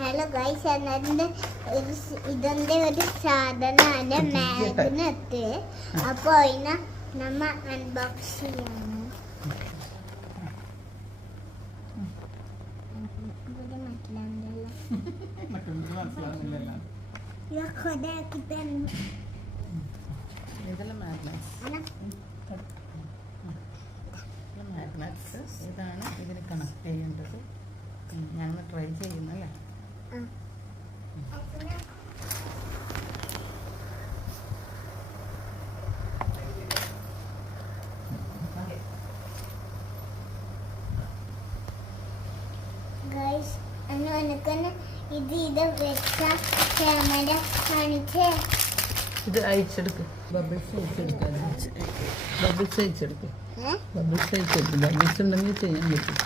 Hello guys, ഇതെന്റെ ഒരു സാധനമാണ് മാഗ്നറ്റ്. അപ്പൊ അതിനെ നമ്മ അൺബോക്സ് ചെയ്യാണ്. മാഗ്നറ്റ്സ് ഇതാണ് ഇതിന് കണക്ട് ചെയ്യേണ്ടത്. ഞങ്ങൾ ട്രൈ ചെയ്യുന്നല്ലേ. ഗൈസ്, ഇത് വെച്ച ക്യാമറ കാണിച്ചേ. ഇത് അയച്ചെടുക്ക്, ബബിൾസ് അയച്ചെടുക്കുക. ബബിൾസ് അയച്ചെടുക്ക്, ബബിൾസ് അയച്ചെടുക്ക്. ബബിൾസ് ഉണ്ടെങ്കിൽ ചെയ്യാൻ പറ്റും.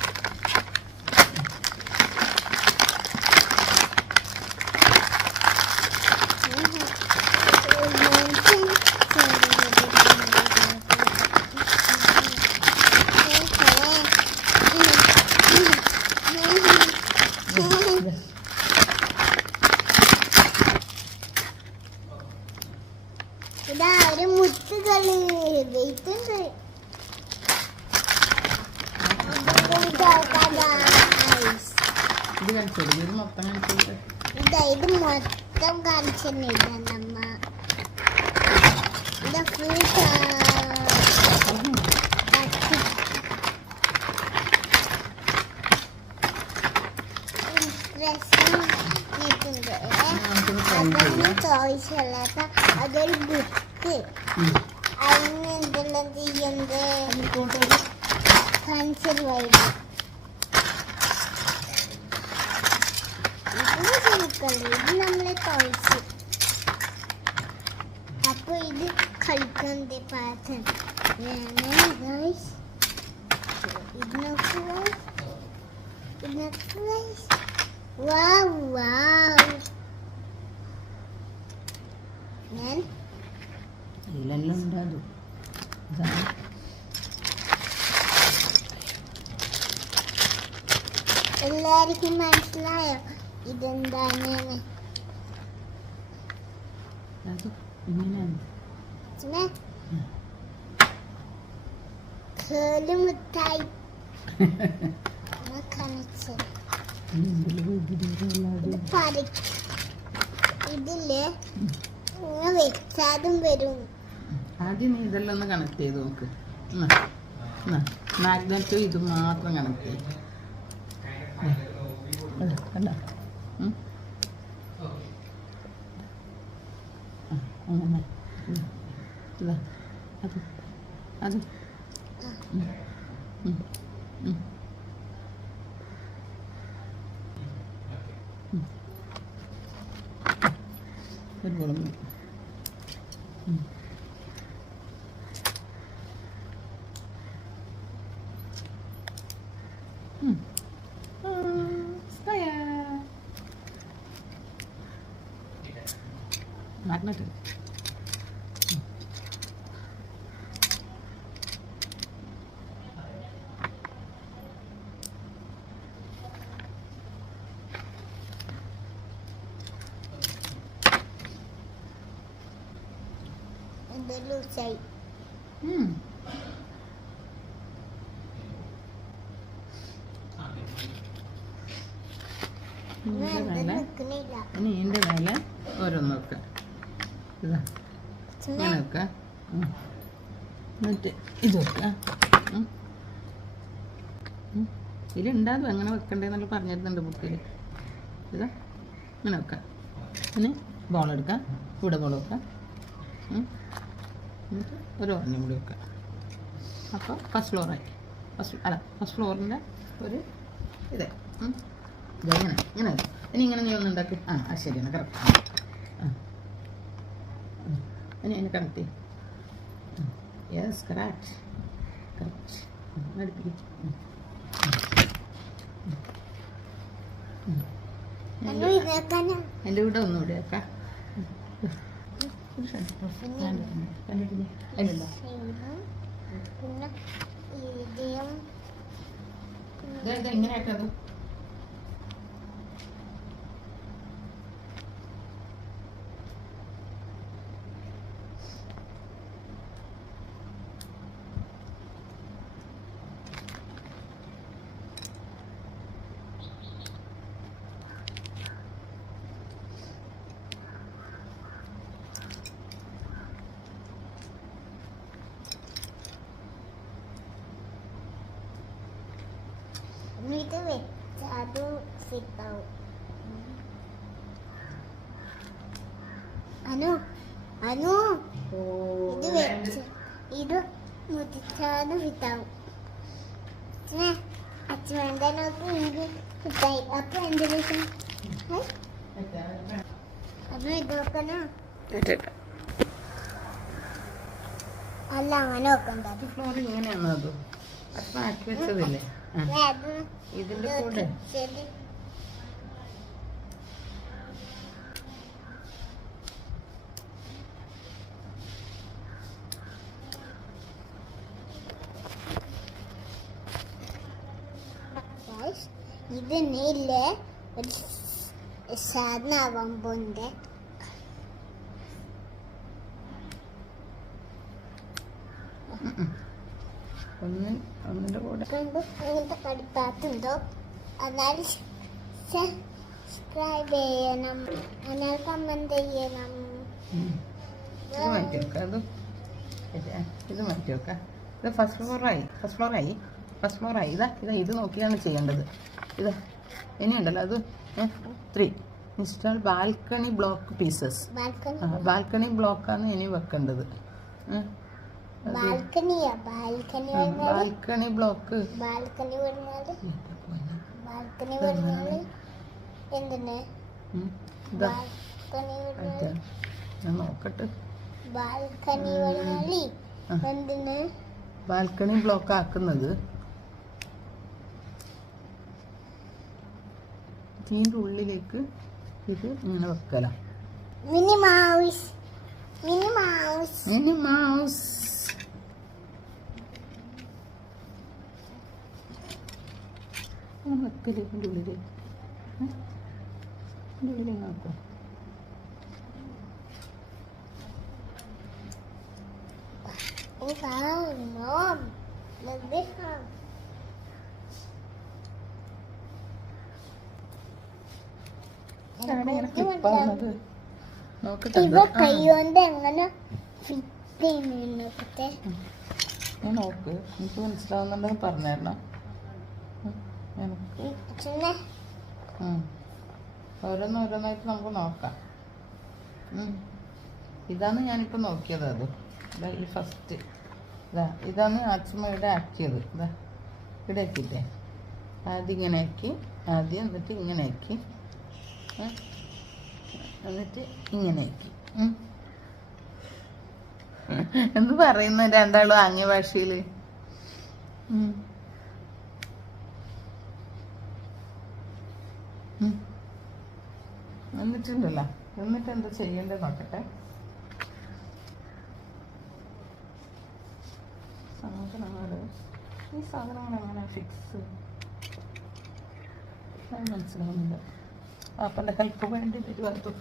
ഇതാ ഒരു മുത്തുകള് വെയിറ്റുണ്ട്. ഇത് മൊത്തം കാണിച്ചിട്ട് ഇത് മൊത്തം കാണിച്ചില്ല നമ്മ. ഇത് ഫുൾ ചോയ്സല്ലാത്ത അതൊരു ബുക്ക്. അതിന് എന്തെല്ലാം ചെയ്യുന്നത് പെൻസിൽ വൈഡ്. ഇത് നമ്മളെ ടോയ്സ്. അപ്പൊ ഇത് കളിക്കുന്നത് പാത്രം. ഇത് നോക്കുക, ഇത് നോക്കുക. വാവ് വാവ്. ഞാൻ ഇതിലെല്ലാം ഉണ്ട്. എല്ലാവർക്കും മനസ്സിലായോ ഇതെന്താണ്? മുട്ടായി ഇതില് വെച്ചാതും വരും. ആദ്യം നീ ഇതെല്ലാം ഒന്ന് കണക്ട് ചെയ്ത് നോക്ക്. മാഗ്നറ്റും ഇത് മാത്രം കണക്ട് ചെയ്യും. അല്ല അങ്ങനെ അത് അത് ഒരു കുളം മാഗ്നറ്റ്. ലൂസായി. ഇനി ഇതിൻ്റെ മേലെ ഓരോന്ന് വെക്കാം. ഇതാ ഇങ്ങനെ വെക്കാം. എന്നിട്ട് ഇത് വെക്കാം. ഇതിലുണ്ടാകും എങ്ങനെ വെക്കണ്ടേന്നുള്ള പറഞ്ഞിരുന്നുണ്ട് ബുക്കിൽ. ഇതാ ഇങ്ങനെ വെക്കാം. പിന്നെ ബോൾ എടുക്കാം. ഇവിടെ ബോൾ വെക്കാം. എന്നിട്ട് ഒരു ഓർമ്മയും കൂടി വെക്കാം. അപ്പോൾ ഫസ്റ്റ് ഫ്ലോറായി. ഫസ്റ്റ് ഫ്ലോറിൻ്റെ ഒരു ഇതേ ഇതെങ്ങനെ ഇങ്ങനെ ഇനി ഇങ്ങനെ നീ ഒന്ന് ഉണ്ടാക്കി. ആ ശരിയാണ്, കറക്റ്റ്. ഇനി അതിനെ കണക്ട് ചെയ്യും. Yes, correct correct. അടുപ്പിക്കും. എൻ്റെ കൂടെ ഒന്നുകൂടി വെക്കാം. കണ്ടിട്ടില്ല അതിലുണ്ടോ? ഇത് എങ്ങനെയായിട്ടത് ഇത് വെച്ച അത് ഫിറ്റാവും. അനു അനു ഇത് വെച്ച് ഇത് മുതിച്ചാലും ഫിറ്റാവും. അച്ഛൻ വേണ്ട നോക്കി ഇത് ഫിറ്റായി. അപ്പൊ എന്ത് അപ്പൊ ഇതൊക്കെനോ അല്ല അങ്ങനെ നോക്കണ്ട. ഫ്ലോർ ഇങ്ങനെയാണോ അത് അപ്പൊ ആക്കി വെച്ചതില്ലേ ഇതിന്റെ കൂടെ ഇത് നെയ്യില് ഒരു സാധനമാവാൻ പോകുന്നുണ്ട്. ഒന്നിന്റെ കൂടെ അങ്ങനത്തെ കളിപ്പാത്തുണ്ടോ എന്നാൽ സബ്സ്ക്രൈബ് ചെയ്യണം, എന്നാൽ കമന്റ് ചെയ്യണം. ഇത് മാറ്റി വെക്കാം. ഇത് മാറ്റി വെക്കാം. ഇത് ഫസ്റ്റ് ഫ്ലോറായി ഇതാ ഇത് നോക്കിയാണ് ചെയ്യേണ്ടത്. ഇതാ ഇനിയുണ്ടല്ലോ അത് 3 install balcony block pieces. Balcony ബ്ലോക്കാണ് ഇനി വെക്കേണ്ടത്. ബാൽക്കണി ബ്ലോക്ക് പറഞ്ഞാല് എന്തിന് ഞാൻ നോക്കട്ടെ. ബാൽക്കണി പറഞ്ഞാല് എന്തിന് ബാൽക്കണി ബ്ലോക്ക് ആക്കുന്നത് ഇതിൻ്റെ ഉള്ളിലേക്ക് ഇത് ഇങ്ങനെ വെക്കല. മിനി മൗസ് വെക്കല് ഇതിൻ്റെ ഉള്ളിലേക്ക് ആക്കും. Mom, let this one. ഇവ കൈകൊണ്ട് എങ്ങനെ ഫിറ്റ് ചെയ്യുന്നു നോക്കട്ടെ. നോക്ക്, എനിക്ക് മനസ്സിലാവുന്നുണ്ടെന്ന് പറഞ്ഞായിരുന്നു. ഓരോന്നോരോന്നായിട്ട് നമുക്ക് നോക്കാം. ഇതാണ് ഞാനിപ്പോൾ നോക്കിയത്. അത് ഈ ഫസ്റ്റ് ഇതാണ് ആച്ചുമ്മയുടെ ആക്കിയത്. ഇവിടെ ആക്കിയില്ലേ, ആദ്യം ഇങ്ങനെ ആക്കി, എന്നിട്ട് ഇങ്ങനെ ആക്കി, എന്നിട്ട് ഇങ്ങനെ ആക്കി. എന്ത് പറയുന്നു രണ്ടാളും ആംഗ്യ ഭാഷയിൽ? എന്നിട്ടുണ്ടല്ലോ, എന്നിട്ട് എന്താ ചെയ്യേണ്ടത് നോക്കട്ടെ. ഈ സാധനങ്ങൾ എങ്ങനെ ഫിക്സ് മനസ്സിലാവുന്നില്ല. അപ്പൻ്റെ ഹെൽപ്പ് വേണ്ടി വരുവായിരുന്നു.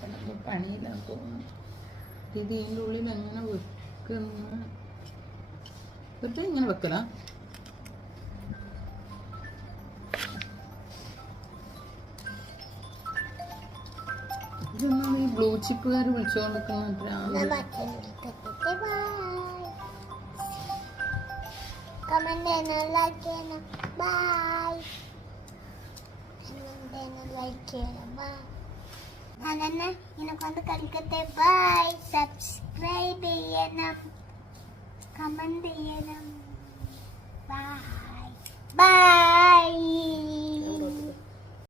അപ്പൻ്റെ പണിയില്ലാന്ന് തോന്നുന്നു. ഇത് ഇതിൻ്റെ ഉള്ളിൽ എങ്ങനെ വെക്കുന്ന എന്നിട്ട് ഇങ്ങനെ വെക്കല. ഇതൊന്നും ഈ ബ്ലൂ ചിപ്പുകാർ വിളിച്ചുകൊണ്ടിരിക്കുന്ന കമന്റ് ചെയ്യണം, ലൈക്ക് ചെയ്യണം. ബൈ. ലൈക്ക് ചെയ്യണം. ബൈ. അതന്നെ ഇതിനെക്കൊണ്ട് കളിക്കട്ടെ. ബൈ. സബ്സ്ക്രൈബ് ചെയ്യണം, കമന്റ് ചെയ്യണം. ബൈ. ബൈ.